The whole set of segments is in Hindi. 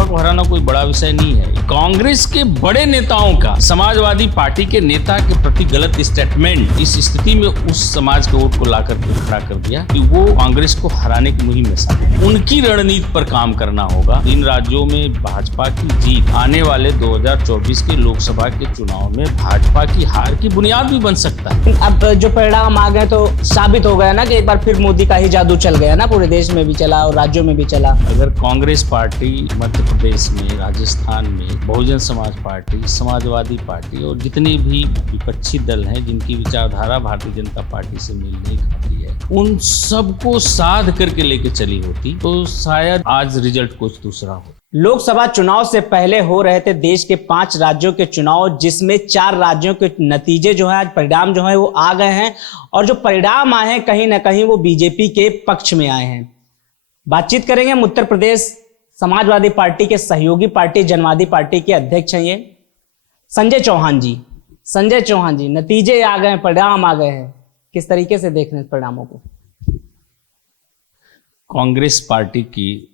भाजपा को हराना कोई बड़ा विषय नहीं है। कांग्रेस के बड़े नेताओं का समाजवादी पार्टी के नेता के प्रति गलत स्टेटमेंट इस स्थिति में उस समाज के वोट को लाकर के खड़ा कर दिया कि वो कांग्रेस को हराने की मुहिम में शामिल। उनकी रणनीति पर काम करना होगा। इन राज्यों में भाजपा की जीत आने वाले 2024 के लोकसभा के चुनाव में भाजपा की हार की बुनियाद भी बन सकता है। अब जो परिणाम आ गए तो साबित हो गया ना कि एक बार फिर मोदी का ही जादू चल गया ना, पूरे देश में भी चला और राज्यों में भी चला। अगर कांग्रेस पार्टी मध्य प्रदेश में, राजस्थान में, बहुजन समाज पार्टी, समाजवादी पार्टी और जितने भी विपक्षी दल हैं जिनकी विचारधारा भारतीय जनता पार्टी से मेल नहीं खाती है, उन सबको साध करके लेके चली होती तो शायद आज रिजल्ट कुछ दूसरा हो। लोकसभा चुनाव से पहले हो रहे थे देश के 5 राज्यों के चुनाव, जिसमें 4 राज्यों के नतीजे जो है, आज परिणाम जो है वो आ गए हैं और जो परिणाम आए हैं कहीं ना कहीं वो बीजेपी के पक्ष में आए हैं। बातचीत करेंगे हम उत्तर प्रदेश समाजवादी पार्टी के सहयोगी पार्टी जनवादी पार्टी के अध्यक्ष हैं ये संजय चौहान जी। संजय चौहान जी, नतीजे आ गए, परिणाम आ गए हैं, किस तरीके से देख रहे हैं परिणामों को? कांग्रेस पार्टी की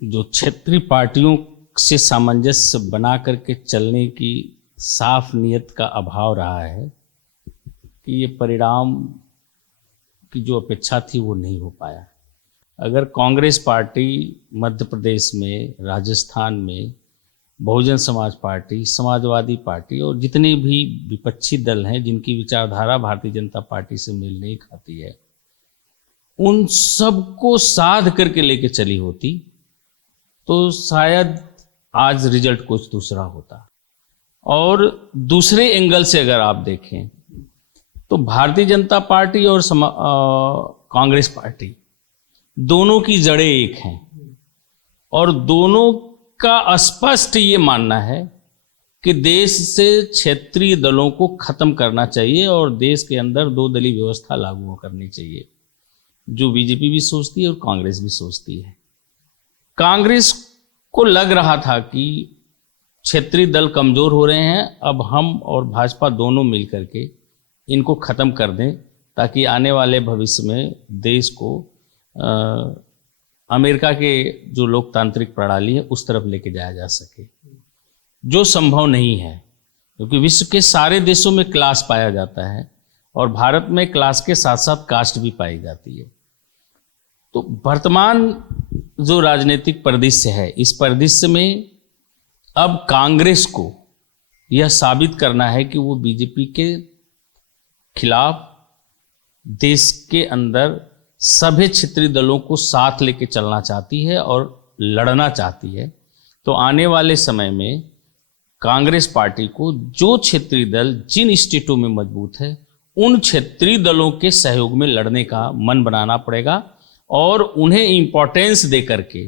जो क्षेत्रीय पार्टियों से सामंजस्य बना करके चलने की साफ नियत का अभाव रहा है कि ये परिणाम की जो अपेक्षा थी वो नहीं हो पाया। अगर कांग्रेस पार्टी मध्य प्रदेश में, राजस्थान में, बहुजन समाज पार्टी, समाजवादी पार्टी और जितने भी विपक्षी दल हैं जिनकी विचारधारा भारतीय जनता पार्टी से मेल नहीं खाती है, उन सबको साध करके लेके चली होती तो शायद आज रिजल्ट कुछ दूसरा होता। और दूसरे एंगल से अगर आप देखें तो भारतीय जनता पार्टी और कांग्रेस पार्टी दोनों की जड़ें एक हैं और दोनों का स्पष्ट ये मानना है कि देश से क्षेत्रीय दलों को खत्म करना चाहिए और देश के अंदर 2 दलीय व्यवस्था लागू करनी चाहिए, जो बीजेपी भी सोचती है और कांग्रेस भी सोचती है। कांग्रेस को लग रहा था कि क्षेत्रीय दल कमजोर हो रहे हैं, अब हम और भाजपा दोनों मिलकर के इनको खत्म कर दें ताकि आने वाले भविष्य में देश को अमेरिका के जो लोकतांत्रिक प्रणाली है उस तरफ लेके जाया जा सके, जो संभव नहीं है क्योंकि विश्व के सारे देशों में क्लास पाया जाता है और भारत में क्लास के साथ साथ कास्ट भी पाई जाती है। तो वर्तमान जो राजनीतिक परिदृश्य है, इस परिदृश्य में अब कांग्रेस को यह साबित करना है कि वो बीजेपी के खिलाफ देश के अंदर सभी क्षेत्रीय दलों को साथ लेके चलना चाहती है और लड़ना चाहती है। तो आने वाले समय में कांग्रेस पार्टी को जो क्षेत्रीय दल जिन स्टेटों में मजबूत है उन क्षेत्रीय दलों के सहयोग में लड़ने का मन बनाना पड़ेगा और उन्हें इंपॉर्टेंस दे करके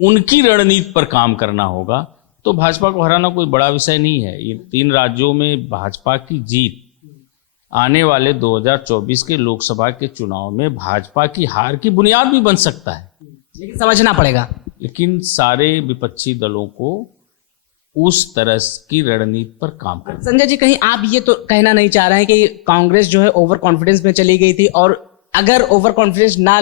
उनकी रणनीति पर काम करना होगा। तो भाजपा को हराना कोई बड़ा विषय नहीं है। ये 3 राज्यों में भाजपा की जीत आने वाले 2024 के लोकसभा के चुनाव में भाजपा की हार की बुनियाद भी बन सकता है, लेकिन समझना पड़ेगा। लेकिन सारे विपक्षी दलों को उस तरह की रणनीति पर काम करना। संजय जी, कहीं आप ये तो कहना नहीं चाह रहे हैं कि कांग्रेस जो है ओवर कॉन्फिडेंस में चली गई थी और अगर ओवर कॉन्फिडेंस ना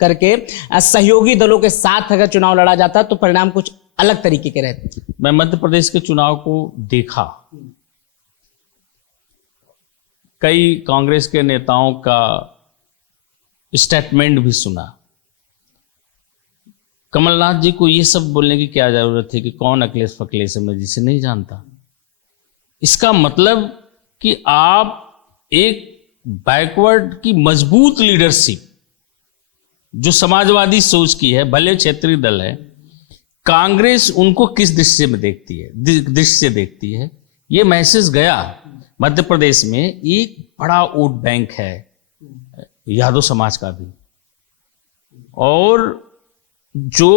करके सहयोगी दलों के साथ अगर चुनाव लड़ा जाता तो परिणाम कुछ अलग तरीके के रहते? मैं मध्य प्रदेश के चुनाव को देखा, कई कांग्रेस के नेताओं का स्टेटमेंट भी सुना। कमलनाथ जी को ये सब बोलने की क्या जरूरत है कि कौन अखिलेश फकलेश है, मैं जिसे नहीं जानता। इसका मतलब कि आप एक बैकवर्ड की मजबूत लीडरशिप जो समाजवादी सोच की है, भले क्षेत्रीय दल है, कांग्रेस उनको किस दृष्टि से देखती है ये मैसेज गया। मध्य प्रदेश में एक बड़ा वोट बैंक है यादव समाज का भी, और जो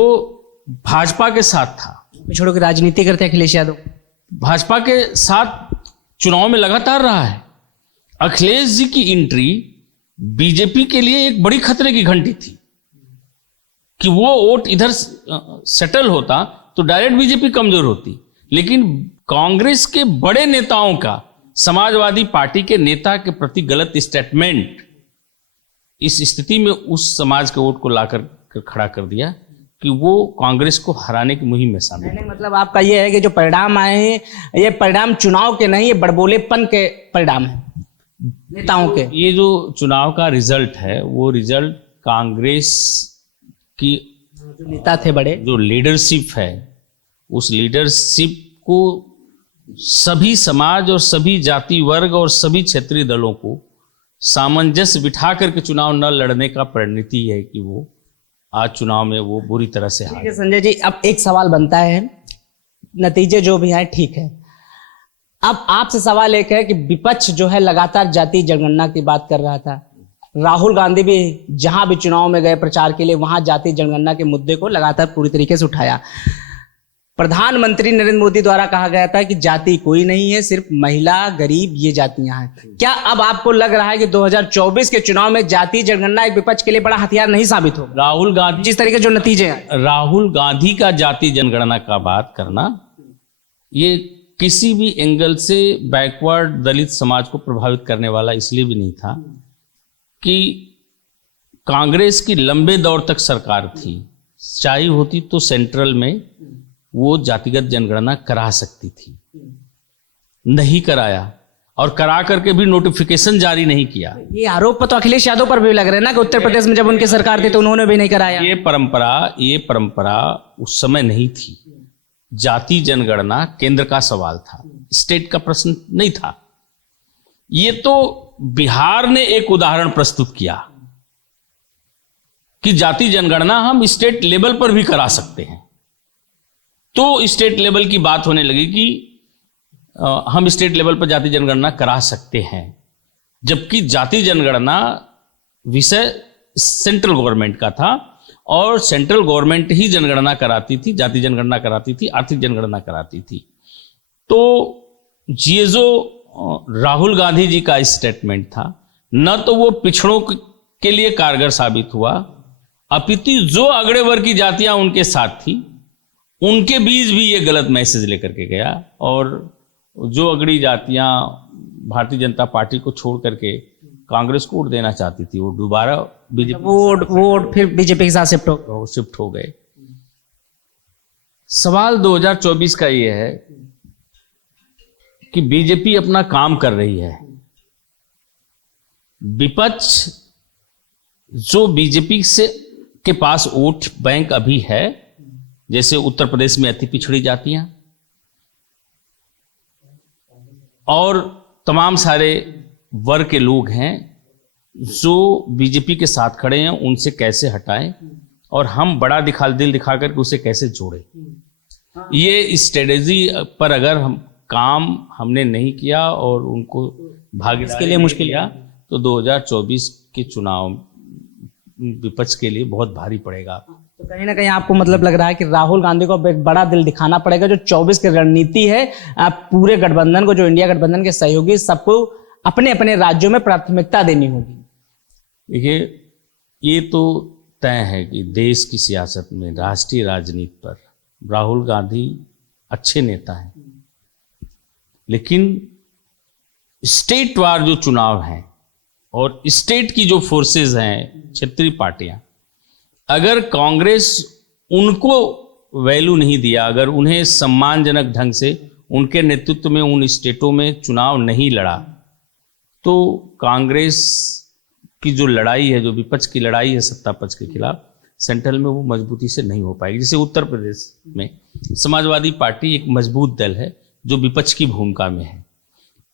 भाजपा के साथ था, छोड़ो कि राजनीति करते अखिलेश यादव, भाजपा के साथ चुनाव में लगातार रहा है। अखिलेश जी की एंट्री बीजेपी के लिए एक बड़ी खतरे की घंटी थी कि वो वोट इधर सेटल होता तो डायरेक्ट बीजेपी कमजोर होती। लेकिन कांग्रेस के बड़े नेताओं का समाजवादी पार्टी के नेता के प्रति गलत स्टेटमेंट इस स्थिति में उस समाज के वोट को लाकर खड़ा कर दिया कि वो कांग्रेस को हराने की मुहिम में शामिल। नहीं, मतलब आपका ये है कि जो परिणाम आए हैं ये परिणाम चुनाव के नहीं, ये बड़बोलेपन के परिणाम है नेताओं के। ये जो चुनाव का रिजल्ट है वो रिजल्ट कांग्रेस की जो नेता थे बड़े, जो लीडरशिप है, उस लीडरशिप को सभी समाज और सभी जाति वर्ग और सभी क्षेत्रीय दलों को सामंजस्य बिठा करके चुनाव न लड़ने का परिणति है कि वो आज चुनाव में वो बुरी तरह से ठीक हारे। है संजय जी, अब एक सवाल बनता है, नतीजे जो भी आए ठीक है, अब आपसे सवाल एक है कि विपक्ष जो है लगातार जाति जनगणना की बात कर रहा था, राहुल गांधी भी जहां भी चुनाव में गए प्रचार के लिए वहां जाति जनगणना के मुद्दे को लगातार पूरी तरीके से उठाया। प्रधानमंत्री नरेंद्र मोदी द्वारा कहा गया था कि जाति कोई नहीं है, सिर्फ महिला, गरीब ये जातियां हैं। क्या अब आपको लग रहा है कि 2024 के चुनाव में जाति जनगणना एक विपक्ष के लिए बड़ा हथियार नहीं साबित होगा? राहुल गांधी, जिस तरीके जो नतीजे हैं, राहुल गांधी का जाति जनगणना का बात करना ये किसी भी एंगल से बैकवर्ड दलित समाज को प्रभावित करने वाला इसलिए भी नहीं था कि कांग्रेस की लंबे दौर तक सरकार थी, चाहिए होती तो सेंट्रल में वो जातिगत जनगणना करा सकती थी, नहीं कराया और करा करके भी नोटिफिकेशन जारी नहीं किया। ये आरोप तो अखिलेश यादव पर भी लग रहा है ना कि उत्तर प्रदेश में जब उनकी सरकार थी तो उन्होंने भी नहीं कराया। ये परंपरा उस समय नहीं थी। जाति जनगणना केंद्र का सवाल था, स्टेट का प्रश्न नहीं था। ये तो बिहार ने एक उदाहरण प्रस्तुत किया कि जाति जनगणना हम स्टेट लेवल पर भी करा सकते हैं। तो स्टेट लेवल की बात होने लगी कि हम स्टेट लेवल पर जाति जनगणना करा सकते हैं, जबकि जाति जनगणना विषय सेंट्रल गवर्नमेंट का था और सेंट्रल गवर्नमेंट ही जनगणना कराती थी, जाति जनगणना कराती थी, आर्थिक जनगणना कराती थी। तो ये जो राहुल गांधी जी का स्टेटमेंट था, न तो वो पिछड़ों के लिए कारगर साबित हुआ, अपितु जो अगड़े वर्ग की जातियां उनके साथ थी उनके बीच भी ये गलत मैसेज लेकर के गया। और जो अगड़ी जातियां भारतीय जनता पार्टी को छोड़ करके कांग्रेस को वोट देना चाहती थी, वो दोबारा बीजेपी वोट फिर बीजेपी के साथ शिफ्ट हो गए। सवाल 2024 का ये है कि बीजेपी अपना काम कर रही है, विपक्ष जो बीजेपी से के पास वोट बैंक अभी है, जैसे उत्तर प्रदेश में अति पिछड़ी जातियां और तमाम सारे वर्ग के लोग हैं जो बीजेपी के साथ खड़े हैं, उनसे कैसे हटाएं और हम बड़ा दिल दिखा करके उसे कैसे जोड़ें। ये स्ट्रेटेजी पर अगर हम काम हमने नहीं किया और उनको भागीदारी के लिए मुश्किल किया तो 2024 के चुनाव विपक्ष के लिए बहुत भारी पड़ेगा। तो कहीं ना कहीं आपको मतलब लग रहा है कि राहुल गांधी को एक बड़ा दिल दिखाना पड़ेगा। जो 24 की रणनीति है, पूरे गठबंधन को, जो इंडिया गठबंधन के सहयोगी, सबको अपने अपने राज्यों में प्राथमिकता देनी होगी। देखिए, ये तो तय है कि देश की सियासत में, राष्ट्रीय राजनीति पर राहुल गांधी अच्छे नेता हैं, लेकिन स्टेट वार जो चुनाव हैं और स्टेट की जो फोर्सेस हैं, क्षेत्रीय पार्टियां, अगर कांग्रेस उनको वैल्यू नहीं दिया, अगर उन्हें सम्मानजनक ढंग से उनके नेतृत्व में उन स्टेटों में चुनाव नहीं लड़ा, तो कांग्रेस की जो लड़ाई है, जो विपक्ष की लड़ाई है सत्ता पक्ष के खिलाफ, सेंट्रल में वो मजबूती से नहीं हो पाएगी। जैसे उत्तर प्रदेश में समाजवादी पार्टी एक मजबूत दल है जो विपक्ष की भूमिका में है।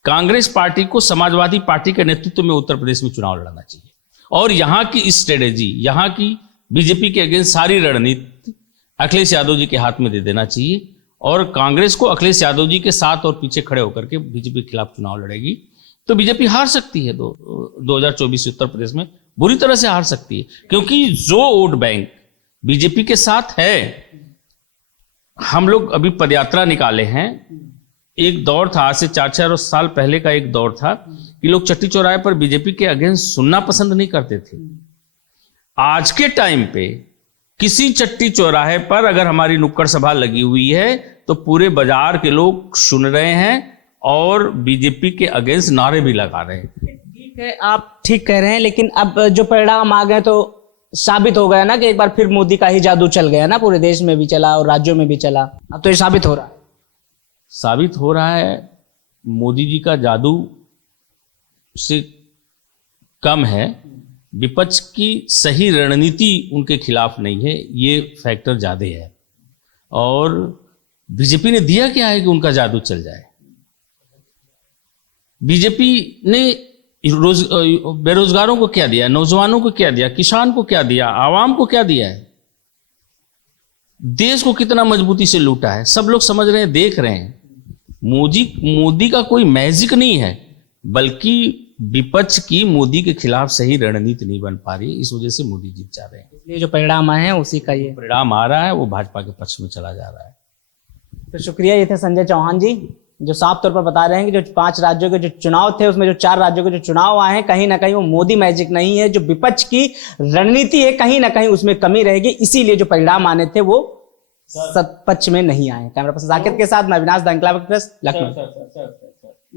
कांग्रेस पार्टी को समाजवादी पार्टी के नेतृत्व में उत्तर प्रदेश में चुनाव लड़ना चाहिए और यहाँ की स्ट्रेटेजी, यहाँ की बीजेपी के अगेंस्ट सारी रणनीति अखिलेश यादव जी के हाथ में दे देना चाहिए और कांग्रेस को अखिलेश यादव जी के साथ और पीछे खड़े होकर के बीजेपी के खिलाफ चुनाव लड़ेगी तो बीजेपी हार सकती है। 2024 उत्तर प्रदेश में बुरी तरह से हार सकती है, क्योंकि जो वोट बैंक बीजेपी के साथ है, हम लोग अभी पदयात्रा निकाले हैं। एक दौर था, आज से 4-4 साल पहले का एक दौर था कि लोग चट्टी चौराहे पर बीजेपी के अगेंस्ट सुनना पसंद नहीं करते थे। आज के टाइम पे किसी चट्टी चौराहे पर अगर हमारी नुक्कड़ सभा लगी हुई है तो पूरे बाजार के लोग सुन रहे हैं और बीजेपी के अगेंस्ट नारे भी लगा रहे हैं। ठीक है, आप ठीक कह रहे हैं, लेकिन अब जो परिणाम आ गए तो साबित हो गया ना कि एक बार फिर मोदी का ही जादू चल गया ना, पूरे देश में भी चला और राज्यों में भी चला। अब तो ये साबित हो रहा है। साबित हो रहा है मोदी जी का जादू से कम है, विपक्ष की सही रणनीति उनके खिलाफ नहीं है, ये फैक्टर ज्यादा है। और बीजेपी ने दिया क्या है कि उनका जादू चल जाए? बीजेपी ने बेरोजगारों को क्या दिया, नौजवानों को क्या दिया, किसान को क्या दिया, आवाम को क्या दिया है? देश को कितना मजबूती से लूटा है, सब लोग समझ रहे हैं, देख रहे हैं। मोदी का कोई मैजिक नहीं है, बल्कि विपक्ष की मोदी के खिलाफ सही रणनीति नहीं बन पा रही, इस वजह से मोदी जीत जा रहे हैं। इसलिए जो परिणाम आए हैं उसी का ये परिणाम आ रहा है, वो भाजपा के पक्ष में चला जा रहा है। तो शुक्रिया। ये थे संजय चौहान जी, जो साफ तौर पर बता रहे हैं कि जो 5 राज्यों के जो चुनाव थे उसमें जो 4 राज्यों के जो चुनाव आए हैं, कहीं ना कहीं वो मोदी मैजिक नहीं है, जो विपक्ष की रणनीति है कहीं ना कहीं उसमें कमी रहेगी, इसीलिए जो परिणाम आने थे वो सत्पक्ष में नहीं आए। कैमरा पर्सन जाकिर के साथ मैं अविनाश दंगला, लखनऊ।